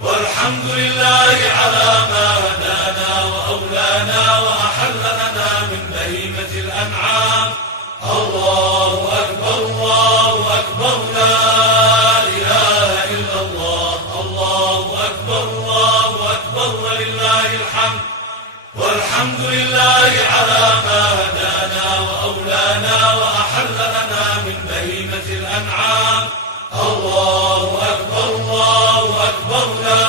والحمد لله على ما هدانا وأولانا وأحل لنا من بهيمة الأنعام. الله أكبر الله أكبر لا إله إلا الله. الله أكبر الله أكبر ولله الحمد. والحمد لله على ما هدانا وأولانا وأحل لنا من بهيمة الأنعام. الله أكبر الله أكبر لا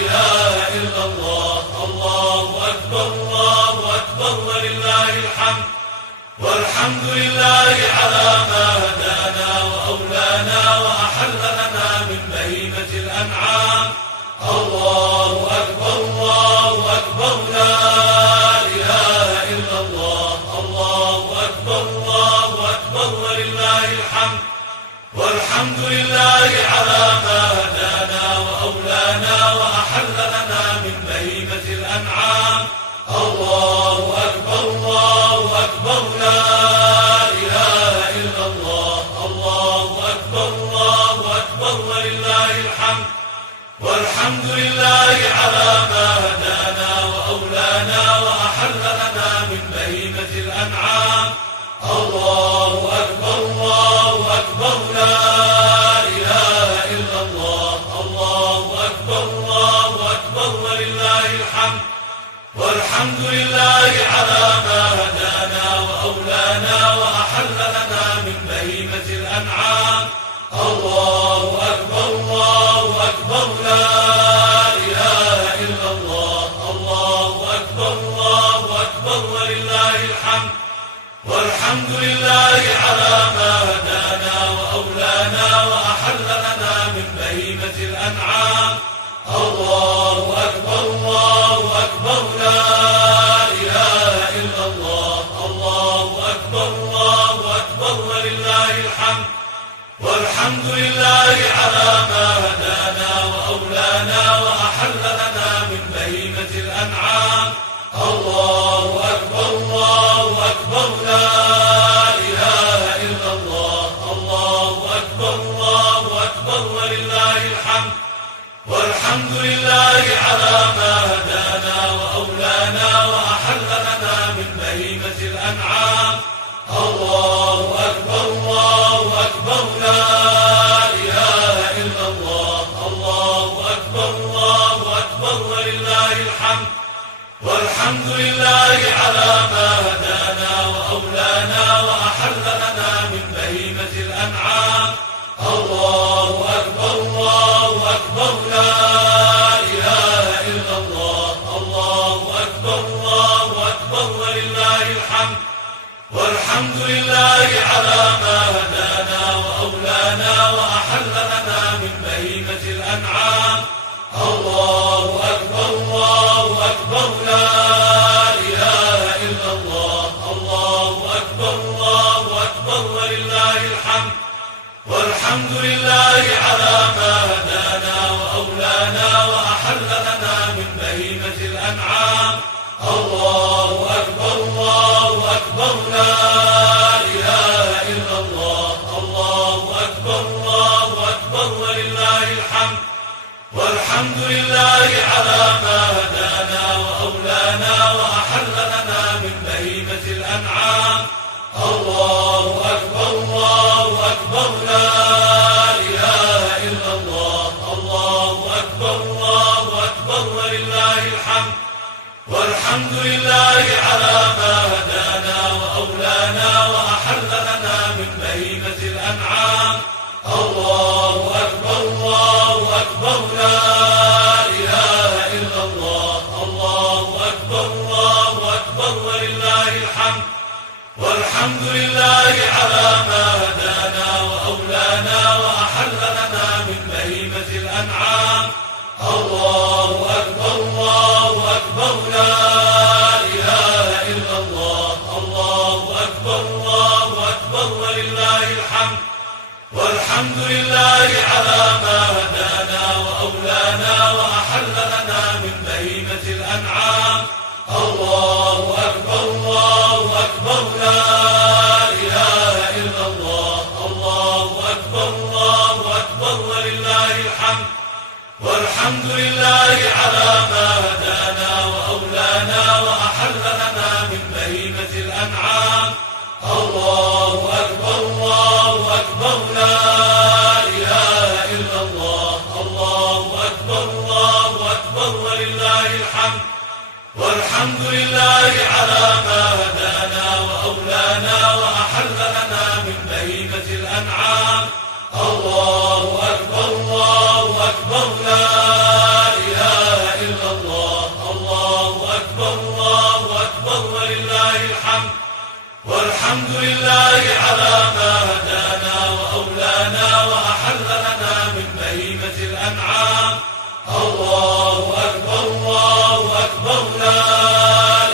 إله إلا الله. الله أكبر الله أكبر ولله الحمد. والحمد لله على ما هدانا وأولانا وأحل لنا من بهيمة الأنعام. الله أكبر الله أكبر لا إله إلا الله. الله أكبر الله أكبر ولله الحمد. والحمد لله على ما هدانا وأولانا وأحل لنا من بهيمة الأنعام. الله أكبر الله أكبر لا إله إلا الله. الله أكبر الله أكبر ولله الحمد. والحمد لله على ما هدانا وأولانا وأحل لنا من بهيمة الأنعام. الله أكبر الله أكبر لا إله إلا الله. الله أكبر الله أكبر ولله الحمد. والحمد لله على ما هدانا وأولانا وأحل لنا من بهيمة الأنعام. الله أكبر الله أكبر لا إله إلا الله. الله أكبر الله أكبر ولله الحمد. والحمد لله على ما هدانا وأولانا وأحل لنا من بهيمة الأنعام. الله أكبر الله أكبر لا إله إلا الله. الله أكبر الله أكبر ولله الحمد. والحمد لله على ما هدانا وأولانا وأحل لنا من بهيمة الأنعام. الله أكبر الله أكبر لا إله إلا الله. الله أكبر الله أكبر ولله الحمد. والحمد لله على ما هدانا وأولانا وأحل لنا من بهيمة الأنعام. الله أكبر الله أكبر لا إله إلا الله. الله أكبر الله أكبر ولله الحمد. والحمد لله على ما هدانا وأولانا وأحل لنا من بهيمة الأنعام. الله أكبر الله أكبر لا إله إلا الله. الله أكبر الله أكبر ولله الحمد. والحمد لله على ما هدانا وأولانا وأحل لنا من بهيمة الأنعام. الله أكبر الله أكبر لا إله إلا الله. الله أكبر الله أكبر ولله الحمد. والحمد لله على ما هدانا وأولانا وأحل لنا من بهيمة الأنعام. الله أكبر الله أكبر لا إله إلا الله. الله أكبر الله أكبر ولله الحمد. والحمد لله على ما هدانا وأولانا وأحل لنا من بهيمة الأنعام. الله أكبر الله أكبر لا إله إلا الله. الله أكبر الله أكبر ولله الحمد. والحمد لله على ما هدانا وأولانا وأحل لنا من بهيمة الأنعام. الله أكبر الله أكبر لا إله إلا الله. الله أكبر الله أكبر ولله الحمد. والحمد لله على ما هدانا وأولانا وأحل لنا من بهيمة الأنعام. الله أكبر الله أكبر لا إله إلا الله. الله أكبر الله أكبر ولله الحمد. والحمد لله على ما هدانا وأولانا وأحل لنا من بهيمة الأنعام. الله أكبر الله أكبر لا إله إلا الله. الله أكبر الله أكبر ولله الحمد. والحمد لله على ما هدانا وأولانا وأحل لنا من بهيمة الأنعام. الله أكبر الله أكبر لا إله إلا الله. الله أكبر الله أكبر ولله الحمد. والحمد لله على ما هدانا وأولانا وأحل لنا من بهيمة الأنعام. الله أكبر الله أكبر لا إله إلا الله. الله أكبر الله أكبر ولله الحمد. والحمد لله على ما هدانا وأولانا وأحل لنا من بهيمة الأنعام. الله أكبر الله أكبر لا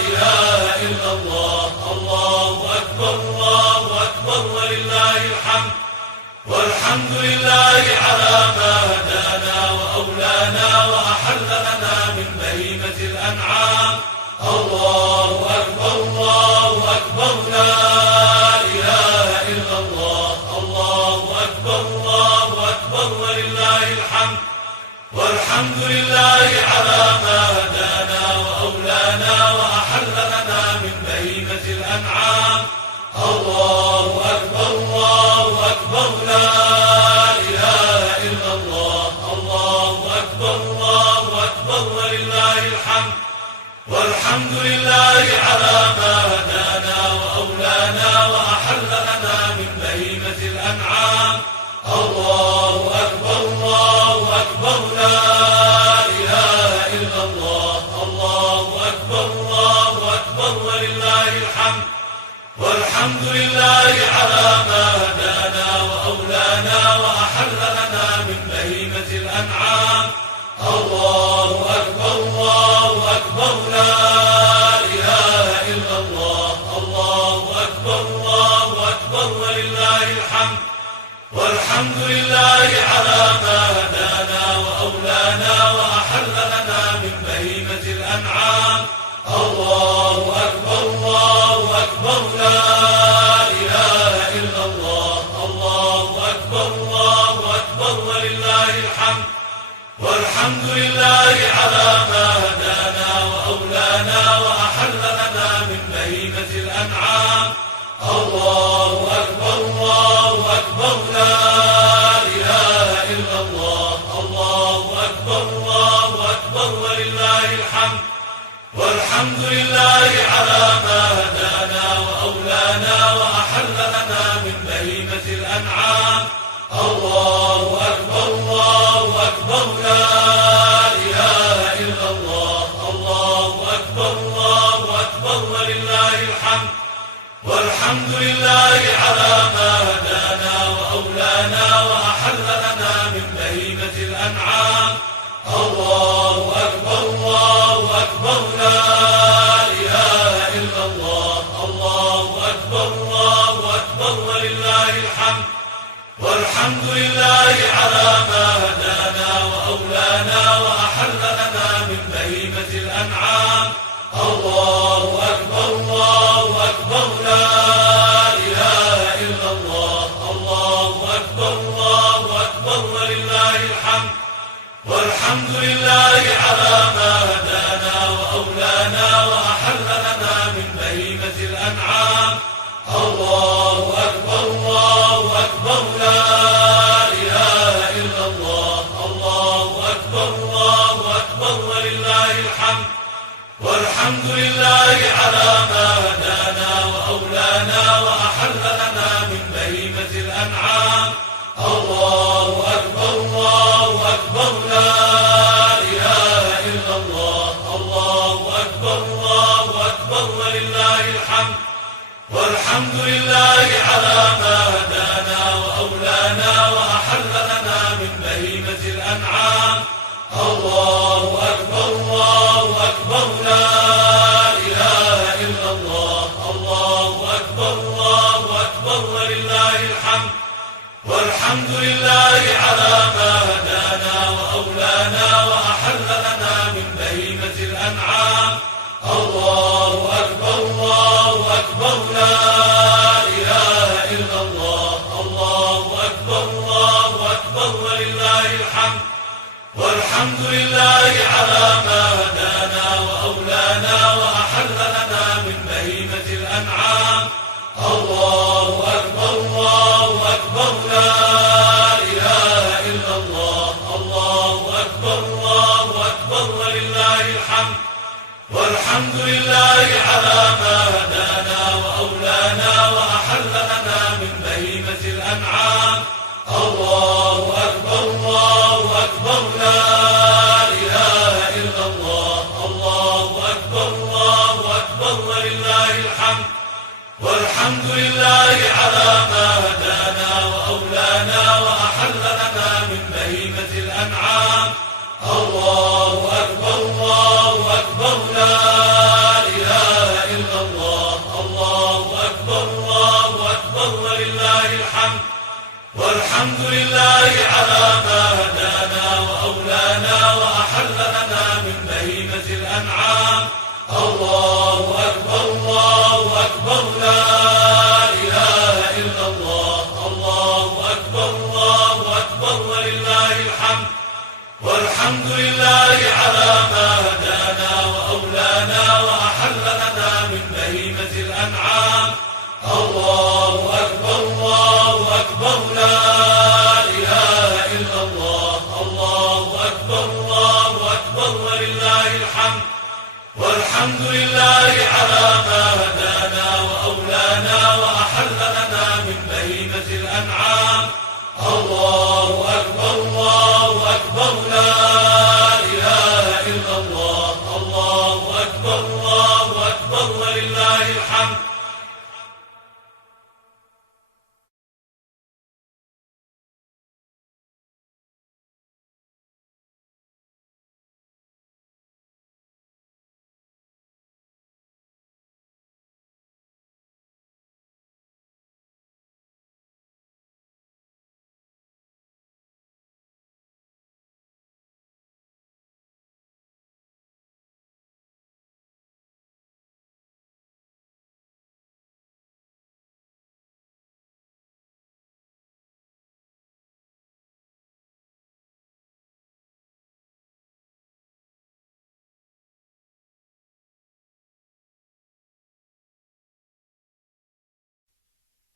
إله إلا الله. الله أكبر الله أكبر ولله الحمد. والحمد لله على ما هدانا وأولانا وأحل لنا من بهيمة الأنعام. الله أكبر الله أكبر لا إله إلا الله. الله أكبر الله أكبر ولله الحمد. والحمد لله على ما هدانا وأولانا وأحل لنا من بهيمة الأنعام. الله أكبر الله أكبر لا إله إلا الله. الله أكبر الله أكبر ولله الحمد. والحمد لله على ما هدانا وأولانا وأحل لنا من بهيمة الأنعام. الله أكبر الله أكبر لا إله إلا الله. الله أكبر الله أكبر ولله الحمد. والحمد لله على ما هدانا وأولانا وأحل لنا من بهيمة الأنعام. الله أكبر الله أكبر لا إله إلا الله. الله أكبر الله أكبر ولله الحمد. والحمد لله على ما هدانا وأولانا وأحل لنا من بهيمة الأنعام. الله أكبر الله أكبر لا إله إلا الله. الله أكبر الله أكبر ولله الحمد. والحمد لله على ما هدانا وأولانا وأحل لنا من بهيمة الأنعام. الله أكبر الله أكبر لا إله إلا الله. الله أكبر الله أكبر ولله الحمد. والحمد لله على ما هدانا وأولانا وأحل لنا من بهيمة الأنعام. الله أكبر الله أكبر لا إله إلا الله. الله أكبر الله أكبر ولله الحمد. والحمد لله على ما هدانا وأولانا وأحل لنا من بهيمة الأنعام. الله أكبر الله أكبر لا إله إلا الله. الله أكبر الله أكبر ولله الحمد. والحمد لله على ما هدانا وأولانا وأحل لنا من بهيمة الأنعام. الله أكبر الله أكبر لا إله إلا الله. الله أكبر الله أكبر ولله الحمد. والحمد لله على ما هدانا وأولانا وأحل لنا من بهيمة الأنعام. الله أكبر الله أكبر لا إله إلا الله. الله أكبر الله أكبر ولله الحمد. والحمد لله على ما هدانا وأولانا وأحل لنا من بهيمة الأنعام. الله أكبر الله أكبر لا إله إلا الله. الله أكبر الله أكبر ولله الحمد. والحمد لله على ما هدانا وأولانا وأحل لنا من بهيمة الأنعام. الله أكبر الله أكبر لا إله إلا الله. الله أكبر الله أكبر ولله الحمد. والحمد لله على ما هدانا وأولانا وأحل لنا من بهيمة الأنعام. الله أكبر الله أكبر لا إله إلا الله. الله أكبر الله أكبر ولله الحمد. والحمد والحمد لله على ما هدانا وأولانا وأحل لنا من بهيمة الأنعام. الله أكبر الله أكبر لا إله إلا الله. الله أكبر الله أكبر ولله الحمد. والحمد لله على ما هدانا وأولانا وأحل لنا من بهيمة الأنعام. الله أكبر الله أكبر لا إله إلا الله. الله أكبر الله أكبر ولله الحمد. والحمد لله على ما هدانا وأولانا وأحل لنا من بهيمة الأنعام. الله أكبر الله أكبر لا إله إلا الله. الله أكبر الله أكبر ولله الحمد. والحمد لله على ما هدانا وأولانا وأحل لنا من بهيمة الأنعام. الله أكبر الله أكبر لا إله إلا الله. الله أكبر الله أكبر ولله الحمد. والحمد لله على ما هدانا وأولانا وأحل لنا من بهيمة الأنعام. الله أكبر الله أكبر لا إله إلا الله. الله أكبر الله أكبر ولله الحمد. والحمد لله على ما هدانا وأولانا وأحل لنا من بهيمة الأنعام. الله أكبر الله أكبر لا إله إلا الله. الله أكبر الله أكبر ولله الحمد.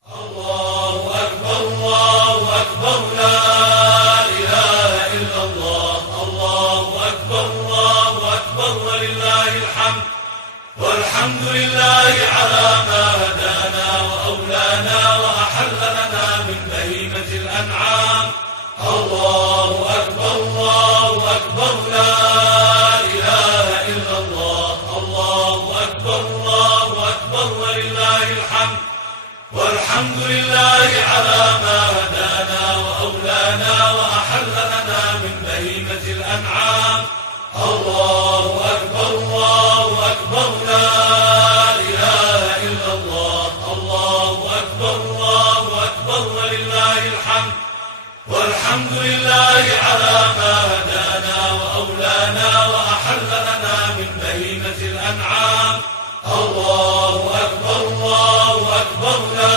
الله أكبر الله أكبر لا إله إلا الله. الله أكبر الله أكبر ولله الحمد. والحمد لله على ما هدانا وأولانا وأحل لنا من بهيمة الأنعام. الله أكبر الله أكبر لا إله إلا الله. الله أكبر الله أكبر ولله الحمد. والحمد لله على ما هدانا وأولانا وأحل لنا من بهيمة الأنعام. الله أكبر الله أكبر لا إله إلا الله. الله أكبر الله أكبر ولله الحمد. والحمد لله على ما هدانا وأولانا وأحل لنا من بهيمة الأنعام. الله أكبر الله أكبر لا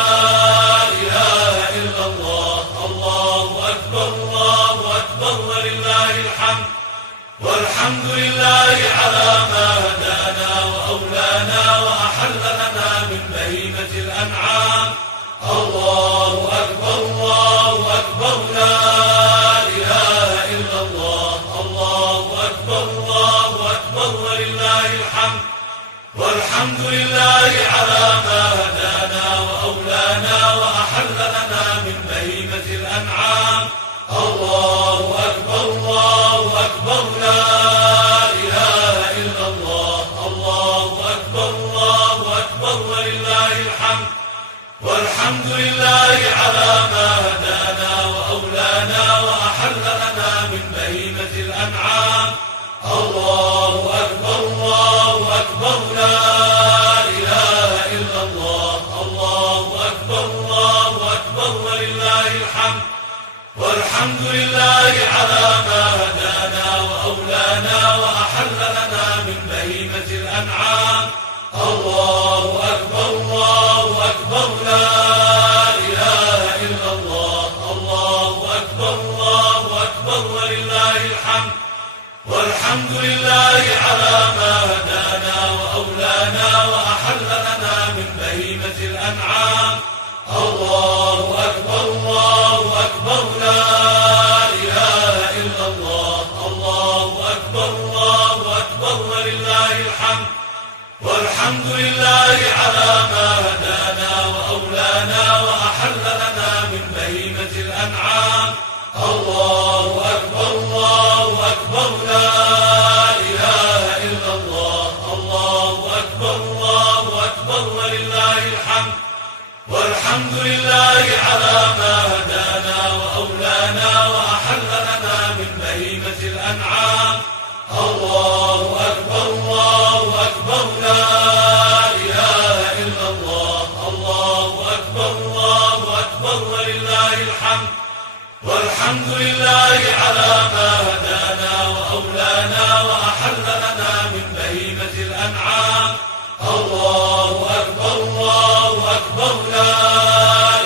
إله إلا الله. الله أكبر الله أكبر ولله الحمد. والحمد لله على ما هدانا وأولانا وأحل لنا من بهيمة الأنعام. الله أكبر الله أكبر لا إله إلا الله. الله أكبر الله أكبر ولله الحمد. والحمد لله على ما هدانا وأولانا وأحل لنا من بهيمة الأنعام. الله أكبر الله أكبر لا إله إلا الله. الله أكبر الله أكبر ولله الحمد. والحمد لله على ما هدانا وأولانا وأحل لنا من بهيمة الأنعام. الله أكبر الله أكبر لا إله إلا الله. الله أكبر الله أكبر ولله الحمد. والحمد لله على ما هدانا وأولانا وأحل لنا من بهيمة الأنعام. الله أكبر الله أكبر لا إله إلا الله. الله أكبر الله أكبر ولله الحمد. والحمد لله على ما هدانا وأولانا وأحل لنا من بهيمة الأنعام. الله أكبر الله أكبر لا إله إلا الله. الله أكبر الله أكبر ولله الحمد. والحمد لله على ما هدانا وأولانا وأحل لنا من بهيمة الأنعام. الله أكبر الله أكبر لا إله إلا الله. الله أكبر الله أكبر ولله الحمد. والحمد لله على ما هدانا وأولانا وأحل لنا من بهيمة الأنعام. الله أكبر الله أكبر لا إله إلا الله. الله أكبر الله أكبر ولله الحمد. والحمد لله على ما هدانا وأولانا وأحل لنا من بهيمة الأنعام. الله أكبر الله أكبر لا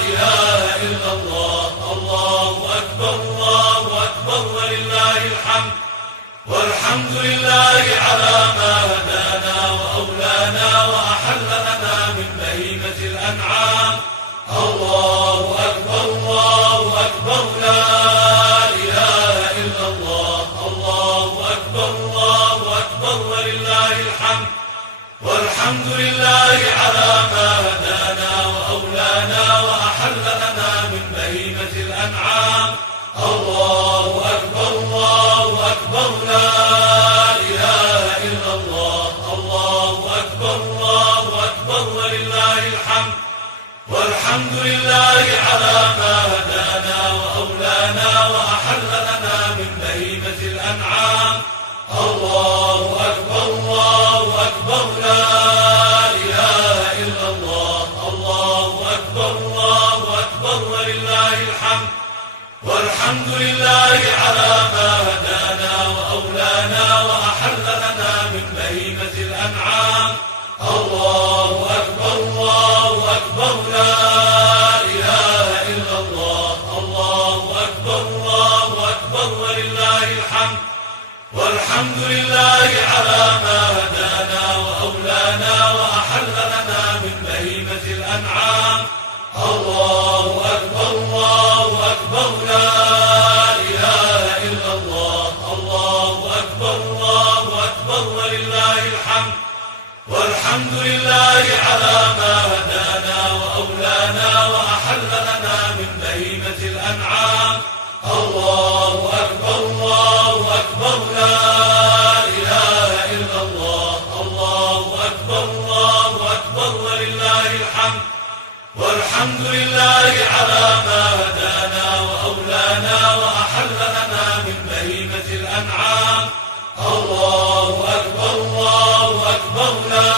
إله إلا الله. الله أكبر الله أكبر ولله الحمد. والحمد لله على ما هدانا وأولانا وأحل لنا من بهيمة الأنعام. الله أكبر الله أكبر لا إله إلا الله. الله أكبر الله أكبر ولله الحمد. والحمد لله على ما هدانا وأولانا وأحل لنا من بهيمة الأنعام. الله أكبر الله أكبر لا إله إلا الله. الله أكبر الله أكبر ولله الحمد. والحمد لله على ما هدانا وأولانا وأحل لنا من بهيمة الأنعام. الله أكبر الله أكبر لا إله إلا الله. الله أكبر الله أكبر ولله الحمد. والحمد لله على ما هدانا وأولانا وأحل لنا من بهيمة الأنعام. الله أكبر الله أكبر لا إله إلا الله. الله أكبر الله أكبر ولله الحمد. والحمد لله على ما هدانا وأولانا وأحل لنا من بهيمة الأنعام. الله أكبر الله أكبر لا إله إلا الله. الله أكبر الله أكبر ولله الحمد. والحمد لله على ما هدانا وأولانا وأحل لنا من بهيمة الأنعام. الله أكبر الله أكبر لا إله إلا الله. الله أكبر الله أكبر ولله الحمد. والحمد لله على ما هدانا وأولانا وأحل لنا من بهيمة الأنعام. الله أكبر الله أكبر لا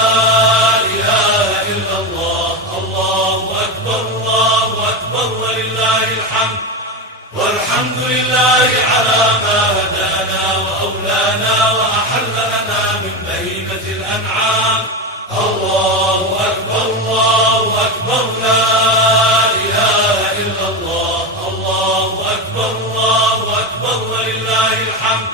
إله إلا الله. الله أكبر الله أكبر ولله الحمد. والحمد لله على ما هدانا وأولانا وأحل لنا من بهيمة الأنعام. الله أكبر الله أكبر لا إله إلا الله. الله أكبر الله أكبر ولله الحمد.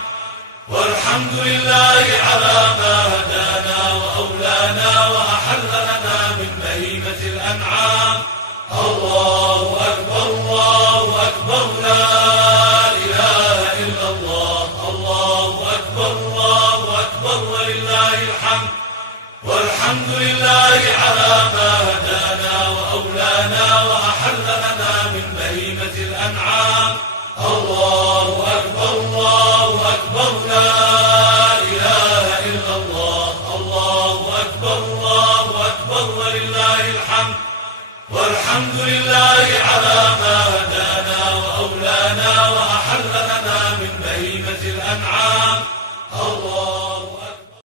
والحمد لله على ما هدانا وأولانا وأحل لنا من بهيمة الأنعام. الله أكبر الله أكبر لا إله إلا الله. الله أكبر الله أكبر ولله الحمد. والحمد لله على ما هدانا وأولانا وأحل لنا من بهيمة الأنعام. الله أكبر الله أكبر لا إله إلا الله. الله أكبر الله أكبر ولله الحمد. والحمد لله على ما هدانا وأولانا وأحل لنا من بهيمة الأنعام. الله